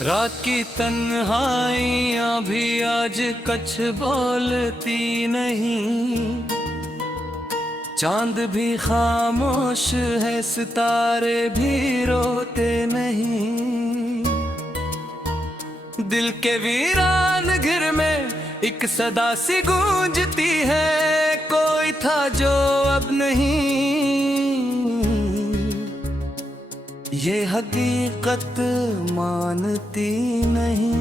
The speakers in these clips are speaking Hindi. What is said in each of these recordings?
रात की तन्हाइयाँ भी आज कछ बोलती नहीं, चांद भी खामोश है, सितारे भी रोते नहीं। दिल के वीरान घिर में एक सदा सी गूंजती है, कोई था जो अब नहीं। ये हकीकत मानती नहीं।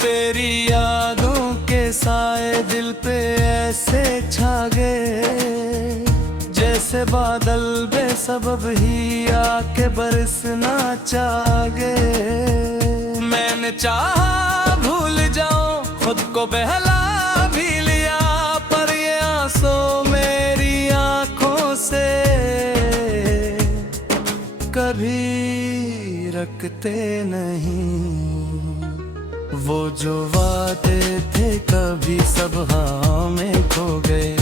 तेरी यादों के साए दिल पे ऐसे छा गए, जैसे बादल बेसबब ही आके बरसना चाह गए। मैंने चाहा भूल जाऊं, खुद को बहला भी लिया, पर ये आंसू मेरी आंखों से कभी रखते नहीं। वो जो वादे थे कभी सब हाँ में खो गए,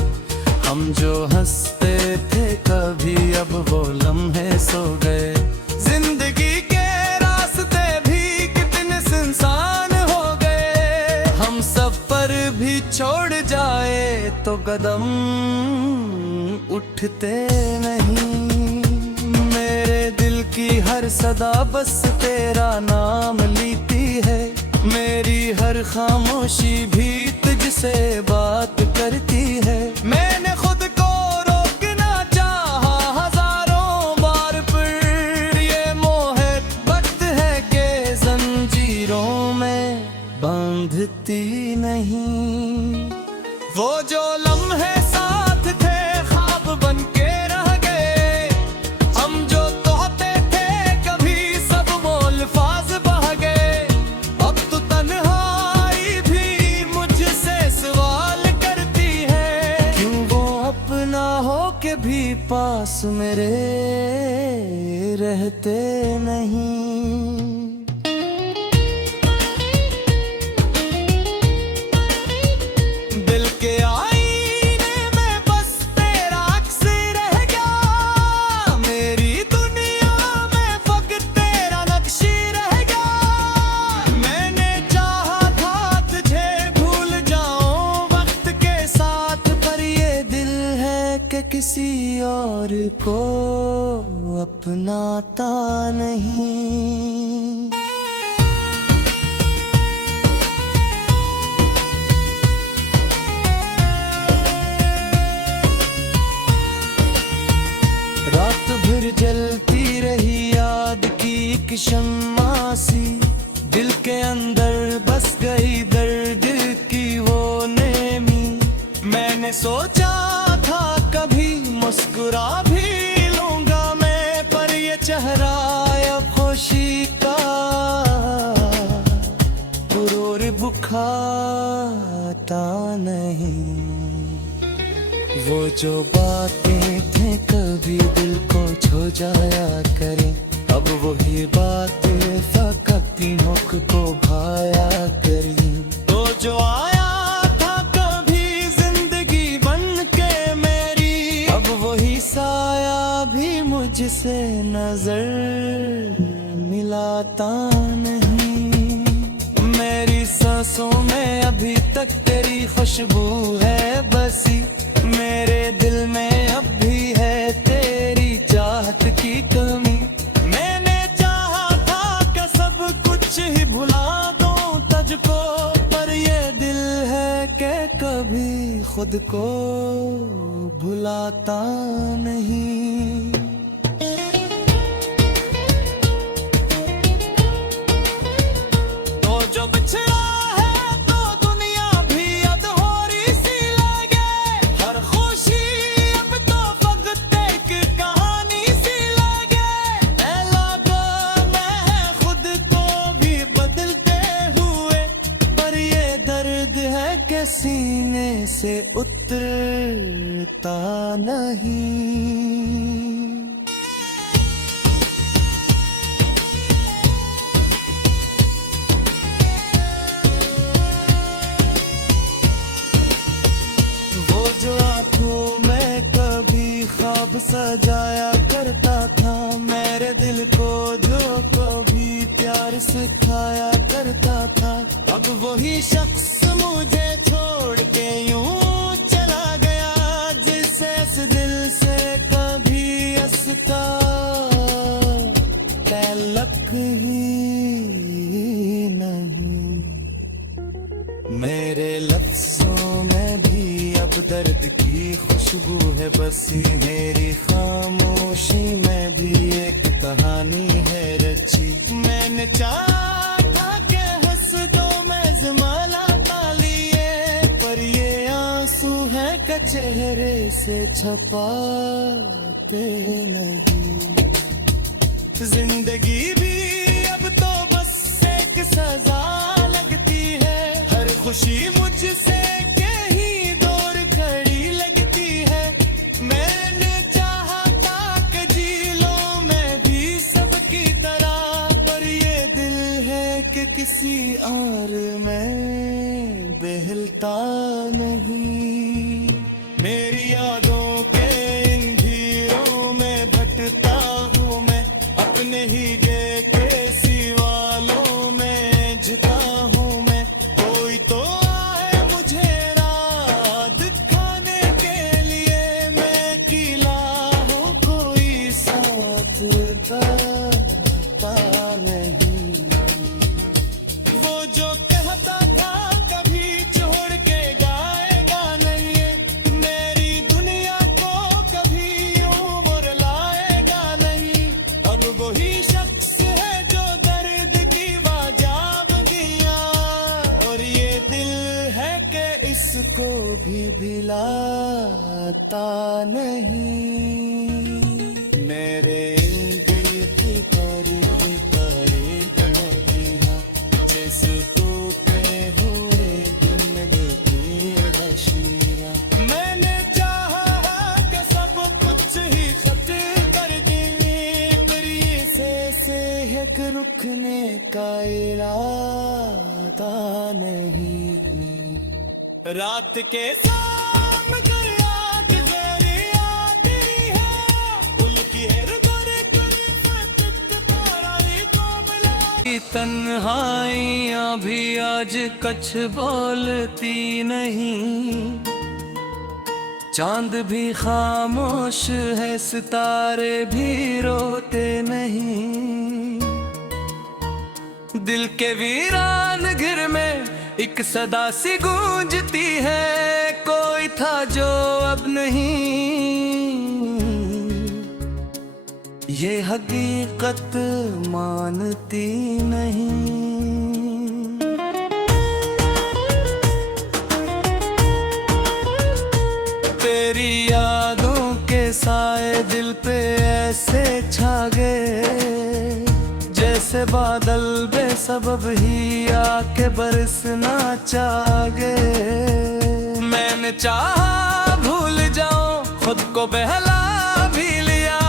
हम जो हंसते थे कभी अब वो लम्हे सो गए। जिंदगी के रास्ते भी कितने सुनसान हो गए, हम सफर भी छोड़ जाए तो कदम उठते नहीं। मेरे दिल की हर सदा बस तेरा नाम लेती है, मेरी हर खामोशी भी तुझसे बात करती है। मैंने खुद को रोकना चाहा हजारों बार, पर ये मोहब्बत है के जंजीरों में बांधती नहीं। वो जो लम्हे साथ थे ख्वाब बन के रह गए, हम जो तोहते थे कभी सब मोल फाज बह गए। अब तो तन्हाई भी मुझसे सवाल करती है, क्यों वो अपना हो के भी पास मेरे रहते नहीं। दिल के आईने में बस तेरा अक्स रह गया, मेरी दुनिया में फकत तेरा नक्श रह गया। मैंने चाहा था तुझे भूल जाऊं वक्त के साथ, पर ये दिल है कि किसी और को अपनाता नहीं। रात भर जलती रही याद की एक शम्मा सी, दिल के अंदर बस गई दर्द की वो नेमी। मैंने सोचा था कभी मुस्कुरा भी लूंगा मैं, पर ये चेहरा अब खुशी का गुरूर बुखाता नहीं। वो जो बातें थे कभी दिल को छो जाया करें, अब वही बातें फकत मुख को भाया करें। तो जो आया था कभी जिंदगी बन के मेरी, अब वही साया भी मुझसे नजर मिलाता नहीं। मेरी सांसों में अभी तक तेरी खुशबू है बसी, मेरे दिल में अब भी है तेरी चाहत की कमी। मैंने चाहा था कि सब कुछ ही भुला दूं तुझको, पर ये दिल है कि कभी खुद को भुलाता नहीं। तो जो बिछड़ा है तो दुनिया भी अधूरी सी लगे, हर खुशी अब तो फकत एक कहानी सी लगे। ऐ लगा मैं खुद को भी बदलते हुए, पर ये दर्द है कि सीने से उतरता नहीं। सजाया करता था, मेरे दिल को जो कभी प्यार सिखाया करता था। अब वही शख्स मुझे छोड़ के यूं चला गया, जिसे इस दिल से कभी इसका तल्लुक ही नहीं। मेरे लफ्जों में भी अब दर्द की खुशबू है बसी, मेरी खामोशी में भी एक कहानी है रची। मैंने चाहा था कि हंस दो मैं ज़माना पा लिए, पर ये आंसू है कि चेहरे से छपाते नहीं। जिंदगी भी अब तो बस एक सजा लगती है, हर खुशी मुझसे कहीं दूर खड़ी लगती है। मैंने चाहा था कि जी लूं मैं भी सबकी तरह, पर ये दिल है कि किसी और में बहलता नहीं। मेरी यादों के इन भीड़ों में भटकता हूँ मैं, अपने ही के सिवालों में झुका हूँ मैं। कोई तो आए मुझे राह दिखाने के लिए, मैं किला हूँ कोई साथ देता नहीं। वो जो कहता था कभी छोड़ के जाएगा नहीं, मेरी दुनिया को कभी यूं वो रुलाएगा नहीं। अब वही शख्स है जो दर्द की वजह दिया, और ये दिल है कि इसको भी भिलाता नहीं। मेरे दिल की परे कमरियां जिसको पे हुए जिंदगी बशीरा। मैंने चाहा कि सब कुछ ही खत्म कर दें, पर ये से एक रुकने का इरादा नहीं। रात के शाम कर याद तेरी आती है, पुल की हेर दरे कर फतक पाराई को मिला। तन्हाइयाँ भी आज कछ बोलती नहीं, चांद भी खामोश है सितारे भी रोते नहीं। दिल के वीरान घिर में एक सदा सी गूंजती है, कोई था जो अब नहीं। ये हकीकत मानती नहीं। तेरी यादों के साए दिल पे ऐसे छा गए, जैसे बादल बेसबब ही आके बरसना चाह गए। मैंने चाहा भूल जाऊं खुद को बहला भी लिया,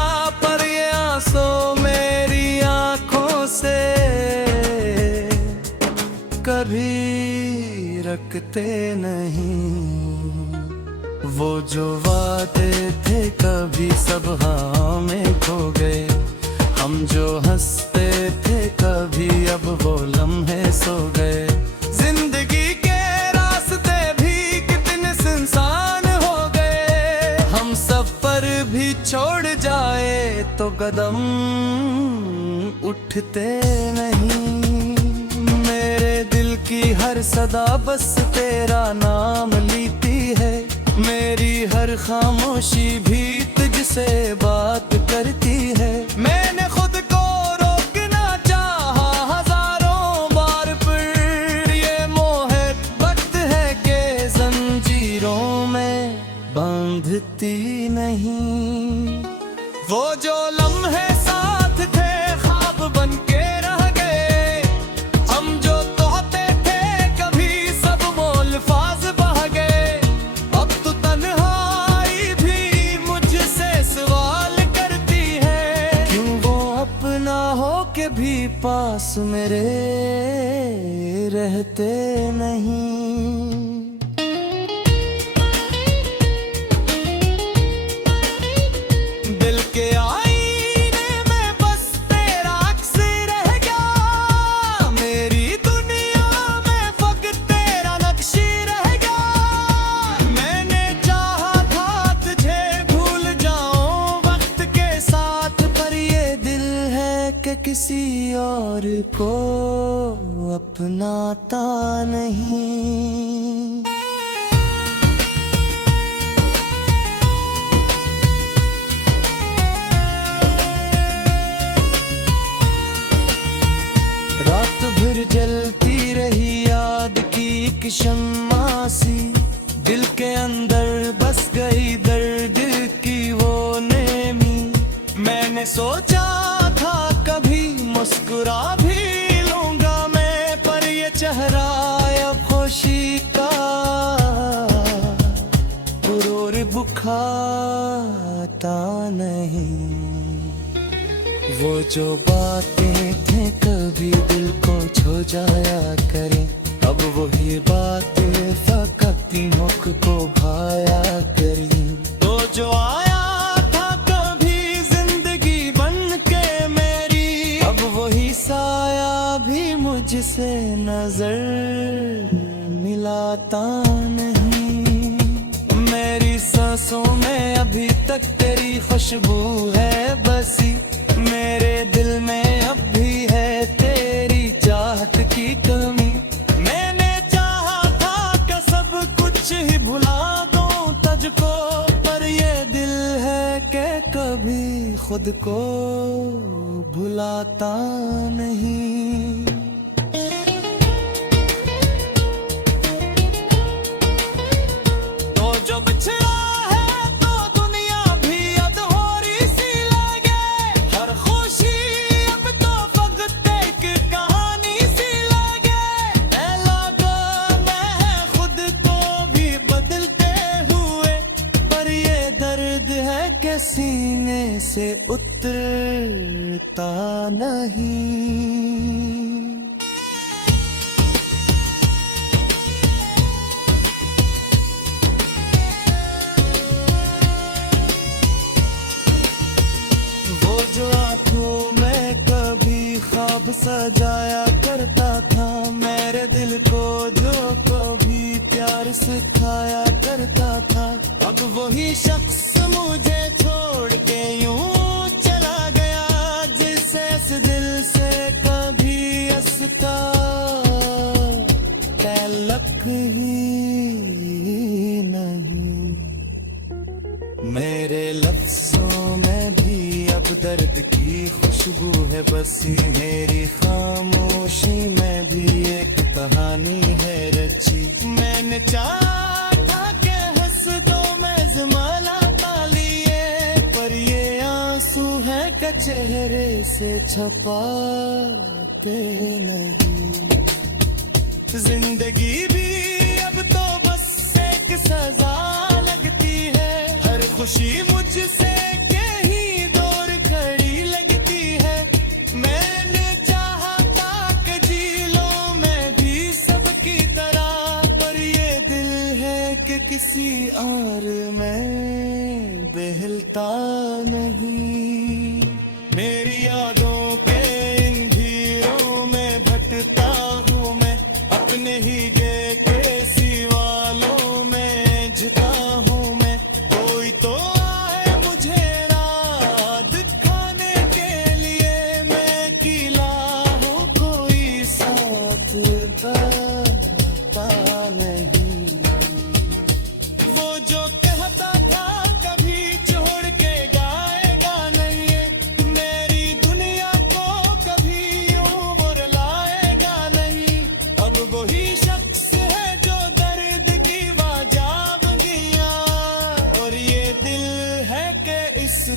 पर ये आंसू मेरी आंखों से कभी रखते नहीं। वो जो वादे थे कभी सब हाँ में खो गए, हम जो हंसते थे कभी अब वो लम्हे सो गए। जिंदगी के रास्ते भी कितने सुनसान हो गए, हम सफर भी छोड़ जाए तो कदम उठते नहीं। मेरे दिल की हर सदा बस तेरा नाम लेती है, मेरी हर खामोशी भी तुझसे बात करती है। मैंने खुद को रोकना चाहा हजारों बार, पर ये मोहब्बत है कि जंजीरों में बांधती नहीं। वो जो लम्हे साथ थे ख्वाब बन के रह गए, हम जो तोहते थे कभी सब मोल फाज बह गए। अब तो तन्हाई भी मुझसे सवाल करती है, क्यों वो अपना हो के भी पास मेरे रहते नहीं। अपनाता नहीं। रात भर जलती रही याद की एक शम्मा सी, दिल के अंदर बस गई दर्द की वो नेमी। मैंने सोचा था कभी मुस्कुरा भी लूंगा मैं, पर ये चेहरा अब खुशी का गुरूर बुखाता नहीं। वो जो बातें थे कभी दिल को छू जाया करें, अब वही बातें फकत मुख को भाया करें। तो जो आया था कभी जिंदगी बन के मेरी, अब वही साया भी मुझसे नजर मिलाता नहीं। मेरी सांसों में अभी तक तेरी खुशबू है बसी, मेरे दिल में अब भी है तेरी चाहत की कमी। मैंने चाहा था कि सब कुछ ही भुला दूं तुझको, पर ये दिल है कि कभी खुद को भुलाता नहीं। तो जो बिछड़ा सीने से उतरता नहीं। वो जो आंखों में कभी ख्वाब सजाया करता था, मेरे दिल को जो कभी प्यार सिखाया करता था, अब वही शख्स मुझे छोड़ के यूं चला गया, जिसे इस दिल से कभी इसका ताल्लुक ही नहीं। मेरे लफ्जों में भी अब दर्द की खुशबू है बसी, मेरी खामोशी में भी एक कहानी है रची। मैंने चाहा था कि हंस दो मैं ज़माना का चेहरे से छपाते नहीं। जिंदगी भी अब तो बस एक सजा लगती है, हर खुशी मुझसे कहीं दूर खड़ी लगती है। मैंने चाहा था कि जी लूं मैं भी सबकी तरह, पर ये दिल है कि किसी और में बहलता नहीं। मेरी यादों के इन भीड़ों में भटकता हूँ मैं, अपने ही गे के सिवालों में झुका हूँ मैं। कोई तो आए मुझे राह दिखाने के लिए, मैं किला हूँ कोई साथ बताता नहीं। वो जो कहता था कभी छोड़ के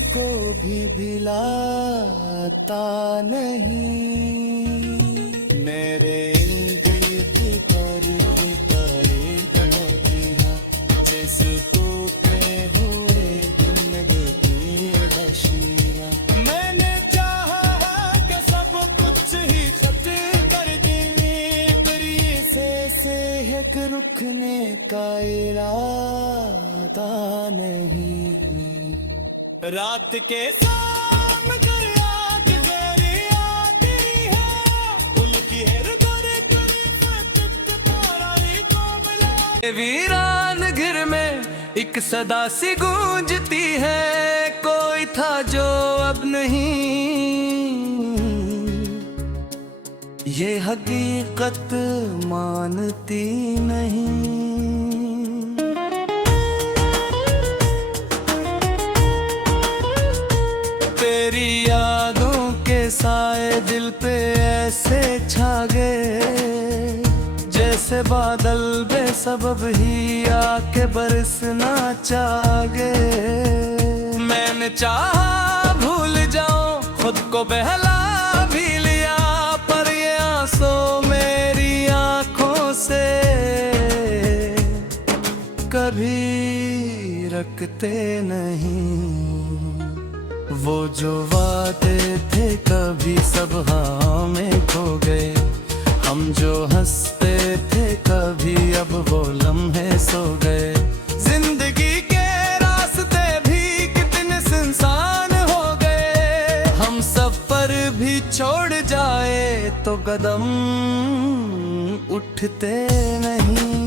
को भी भिलाता नहीं। मेरे दिल की जिसको हुए मैंने चाहा कि सब कुछ ही खत्म कर दें, पर ये से एक रुकने का इरादा नहीं। रात के शाम कर याद तेरी आती है, पुल की हर गोरे गोरे फटक पाराई को बुला। वीरान घर में एक सदा सी गूंजती है, कोई था जो अब नहीं। ये हकीकत मानती नहीं। तेरी यादों के साए दिल पे ऐसे छा गए, जैसे बादल बेसबब ही आके बरसना चाह गए। मैंने चाहा भूल जाऊं, खुद को बहला भी लिया, पर ये आंसू मेरी आंखों से कभी रखते नहीं। वो जो वादे थे कभी सब हाँ में खो गए, हम जो हंसते थे कभी अब वो लम्हे सो गए। जिंदगी के रास्ते भी कितने सुनसान हो गए, हम सफर भी छोड़ जाए तो कदम उठते नहीं।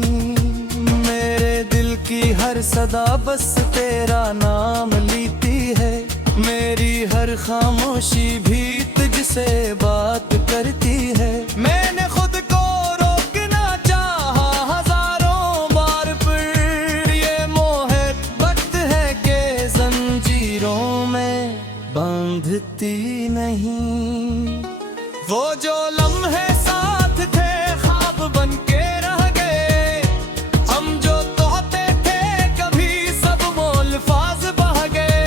मेरे दिल की हर सदा बस तेरा नाम लेती है, मेरी हर खामोशी भी तुझसे बात करती है। मैंने खुद को रोकना चाहा हजारों बार, पर ये मोहब्बत है कि जंजीरों में बांधती नहीं। वो जो लम्हे साथ थे ख्वाब बन के रह गए, हम जो तोहते थे कभी सब वो अल्फाज बह गए।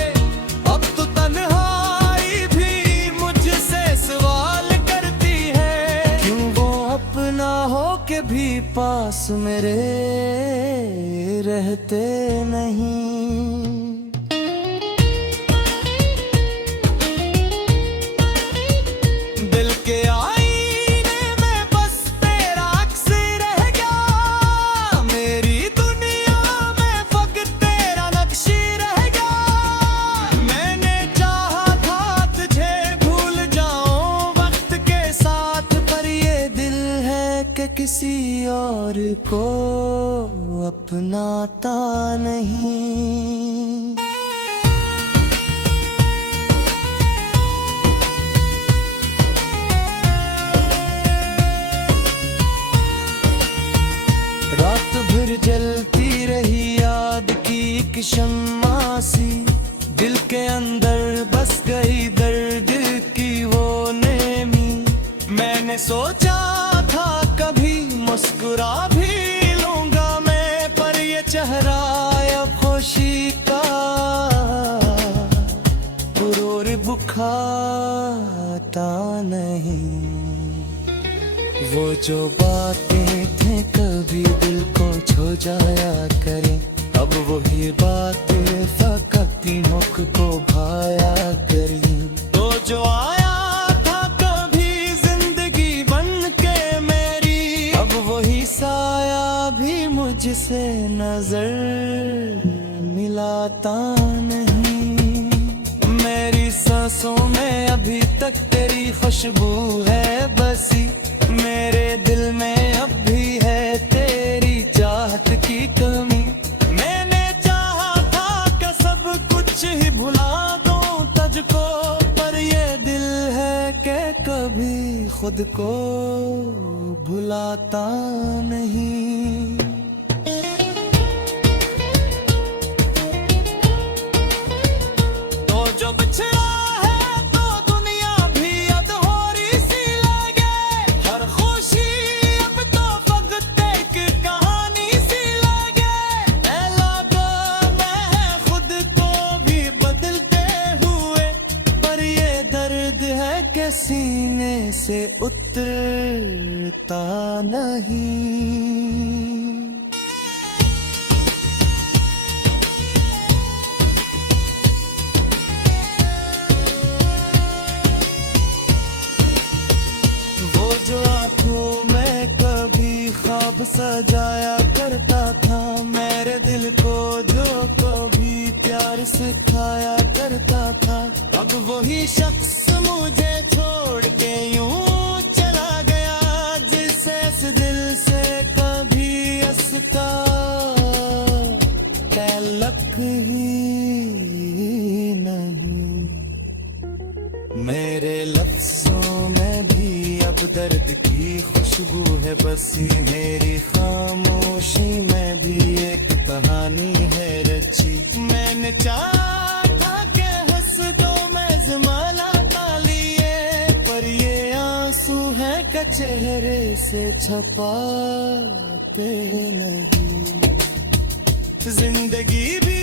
अब तो तन्हाई भी मुझसे सवाल करती है, क्यों वो अपना हो के भी पास मेरे रहते नहीं। दिल के आईने में बस तेरा अक्स रह गया, मेरी दुनिया में फकत तेरा नक्श रह गया। मैंने चाहा था तुझे भूल जाऊं वक्त के साथ, पर ये दिल है कि किसी और को अपनाता नहीं। रात भर जलती रही याद की एक शम्मा सी, दिल के अंदर बस गई दर्द की वो नेमी। मैंने सोचा था कभी मुस्कुरा भी लूंगा मैं, पर ये चेहरा अब खुशी का गुरूर बुखाता नहीं। वो जो बातें थे कभी दिल को छो जाया करें, अब वही बातें फकत तीनों को भाया करी। तो जो आया था कभी जिंदगी बन के मेरी, अब वही साया भी मुझसे नजर मिलाता नहीं। मेरी सांसों में अभी तक तेरी खुशबू है बसी, मेरे दिल में अब भी है तेरी चाहत की कमी। मैंने चाहा था कि सब कुछ ही भुला दूं तुझको, पर ये दिल है कि कभी खुद को भुलाता नहीं। तो जो बिछड़ा है तो दुनिया भी अधूरी सी लगे, हर खुशी अब तो फकत एक कहानी सी लगे। लगा मैं खुद को भी बदलते हुए, पर ये दर्द है कि सीने से उतरता नहीं। वो जो आंखों में कभी ख्वाब सजाया करता था, मेरे दिल को जो कभी प्यार सिखाया करता था, अब वही शख्स मुझे छोड़ के यूं चला गया, जिसे इस दिल से कभी इसका तल्लुक ही नहीं। मेरे लफ्जों में भी अब दर्द की खुशबू है बस ये मेरी खामोशी में भी एक कहानी है रची। मैंने चाहा था कि हंस दो मैं ज़माना तालिए, पर ये आंसू है कि चेहरे से छपाते नहीं। जिंदगी भी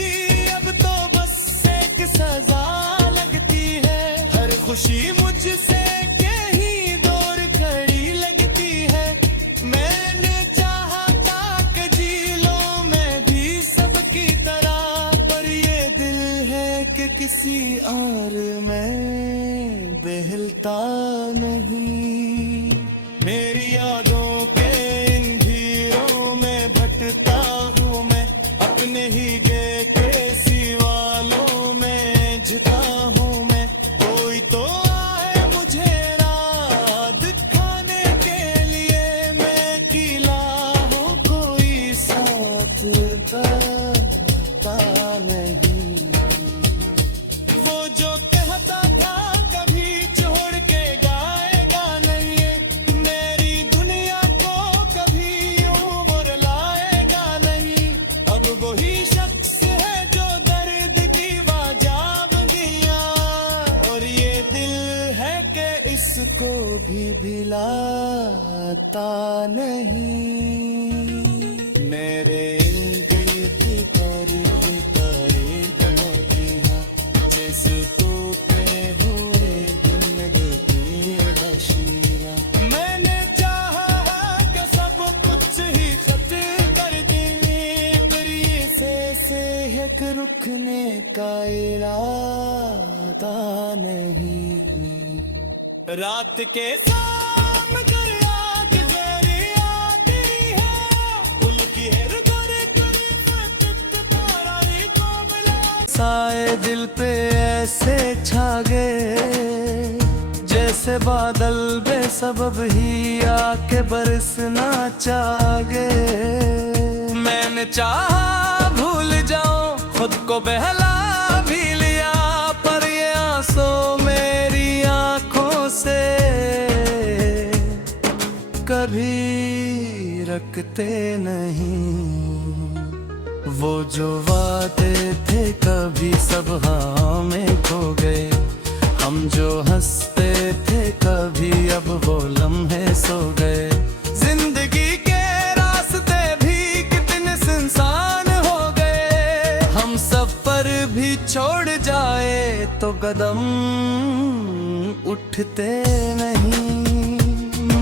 अब तो बस एक सजा लगती है, हर खुशी मुझसे कहीं दूर खड़ी लगती है। मैंने चाहा था कि जी लो मैं भी सबकी तरह, पर ये दिल है कि किसी और में बहलता नहीं। मेरी यादों के इन भीड़ों में भटकता हूँ मैं, अपने ही गे के सिवालों में झुका हूँ मैं। कोई तो आए मुझे राह दिखाने के लिए, मैं अकेला हूँ कोई साथ देता नहीं। वो जो कहता था कभी छोड़ के जाएगा नहीं, मेरी दुनिया को कभी यूं बुरलाएगा नहीं। अब वही शख्स है जो दर्द की वजह बन गया, और ये दिल है कि इसको भी भिलाता नहीं। मेरे इर्द गिर्द तारे जैसे टूटे हुए जिंदगी की हशीरा। मैंने चाहा कि सब कुछ ही खत्म कर दें, पर ये से एक रुकने का इरादा नहीं। रात के शाम कर याद गहरी आती है, पुल की हर गोरे गोरे फटक तारारी को बुला। साए दिल पे ऐसे छा गए जैसे बादल बेसबब ही आके बरसना चाह गए। मैंने चाहा भूल जाऊं खुद को बहला भी लिया, पर ये आंसू मेरी आंखों से कभी रखते नहीं। वो जो वादे थे कभी सब हाँ में खो गए, हम जो हंसते थे कभी अब वो लम्हे सो गए। जिंदगी के रास्ते भी कितने सुनसान हो गए, हम सफर भी छोड़ जाए तो कदम उठते नहीं।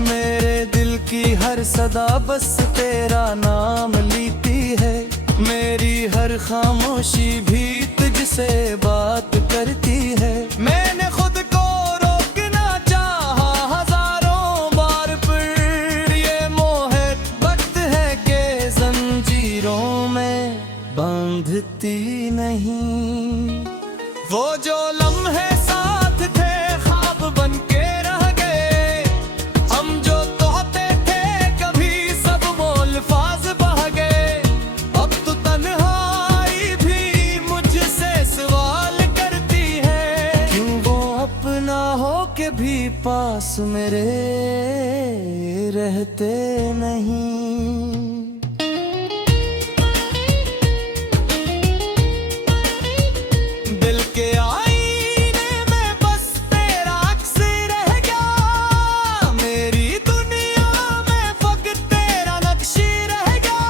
मेरे दिल की हर सदा बस तेरा नाम लेती है, मेरी हर खामोशी भी तुझसे बात करती है। मैंने खुद को रोकना चाहा हजारों बार, पर ये मोहब्बत वक्त है कि जंजीरों में बांधती नहीं। वो जो लम्हे साथ थे ख्वाब बन के रह गए, हम जो तोहते थे कभी सब मोल फाज बह गए। अब तो तन्हाई भी मुझसे सवाल करती है, क्यों वो अपना हो के भी पास मेरे रहते नहीं। दिल के आईने में बस तेरा अक्स रह गया, मेरी दुनिया में फकत तेरा नक्श रह गया।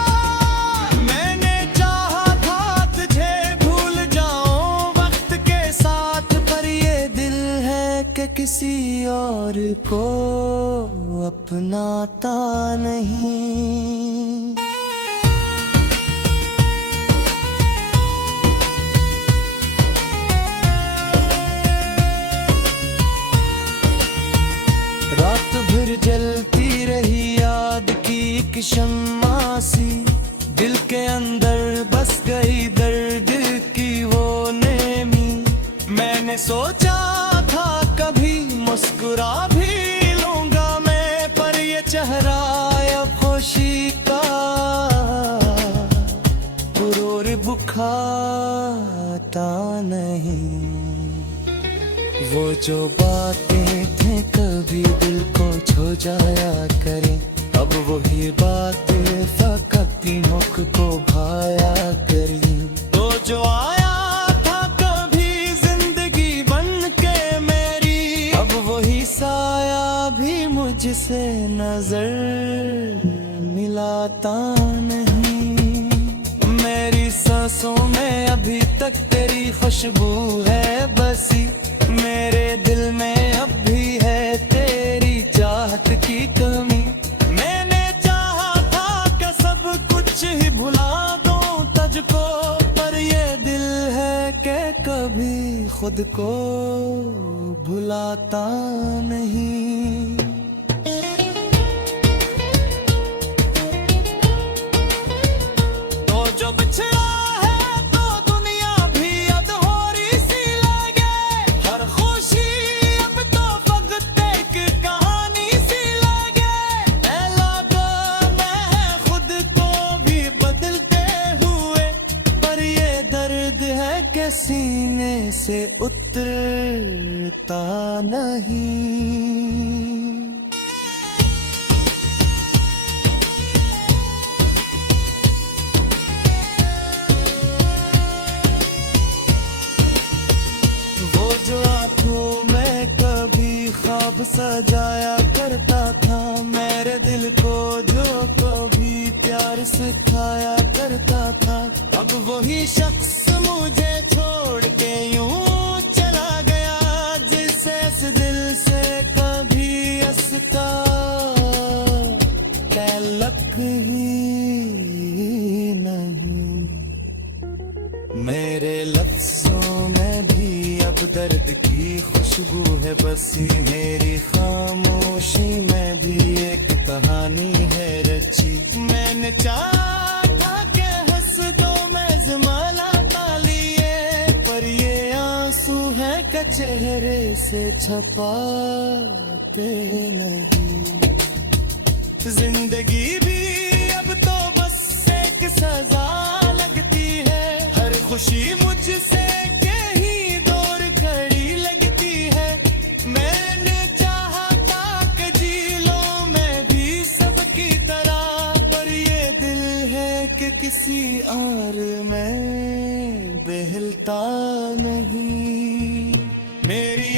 मैंने चाहा था तुझे भूल जाऊं वक्त के साथ, पर ये दिल है कि किसी और को अपनाता नहीं। रात भर जलती रही याद की एक शम्मा सी, दिल के अंदर बस गई दर्द की वो नेमी। मैंने सोचा था कभी मुस्कुरा भी लूंगा मैं, पर ये चेहरा अब खुशी का गुरूर बुखाता नहीं। वो जो बातें थे कभी दिल को कुछ हो जाया करे। अब वही बात फकत मुख को भाया करी। तो जो आया था कभी जिंदगी बन के मेरी, अब वही साया भी मुझसे नजर मिलाता नहीं। मेरी सांसों में अभी तक तेरी खुशबू है बसी, मेरे दिल में अब भी है तेरी चाहत की कमी। मैंने चाहा था कि सब कुछ ही भुला दूं तुझको, पर ये दिल है कि कभी खुद को भुलाता नहीं। तो जो बिछड़ा है तो दुनिया भी अधूरी सी लगे, हर खुशी अब तो फकत एक कहानी सी लगे। लगा मैं खुद को भी बदलते हुए, पर ये दर्द है कि सीने से उतरता नहीं। वो जो आंखों में कभी ख्वाब सजाया करता था, मेरे दिल को जो कभी प्यार सिखाया करता था, अब वही शख्स मुझे छोड़ के यूं चला गया, जिसे इस दिल से कभी हंसता तलक ही नहीं। मेरे लफ्जों में भी अब दर्द की खुशबू है बसी, मेरी खामोशी में भी एक कहानी है रची। मैंने चाहा था कि हंस दो मैं ज़माना पा लिए, पर ये आंसू है कि चेहरे से छपाते नहीं। जिंदगी भी अब तो बस एक सजा लगती है, हर खुशी मुझसे कहीं दूर खड़ी लगती है। मैंने चाहा था कि जी लो मैं भी सबकी तरह, पर ये दिल है कि किसी और में बहलता नहीं। मेरी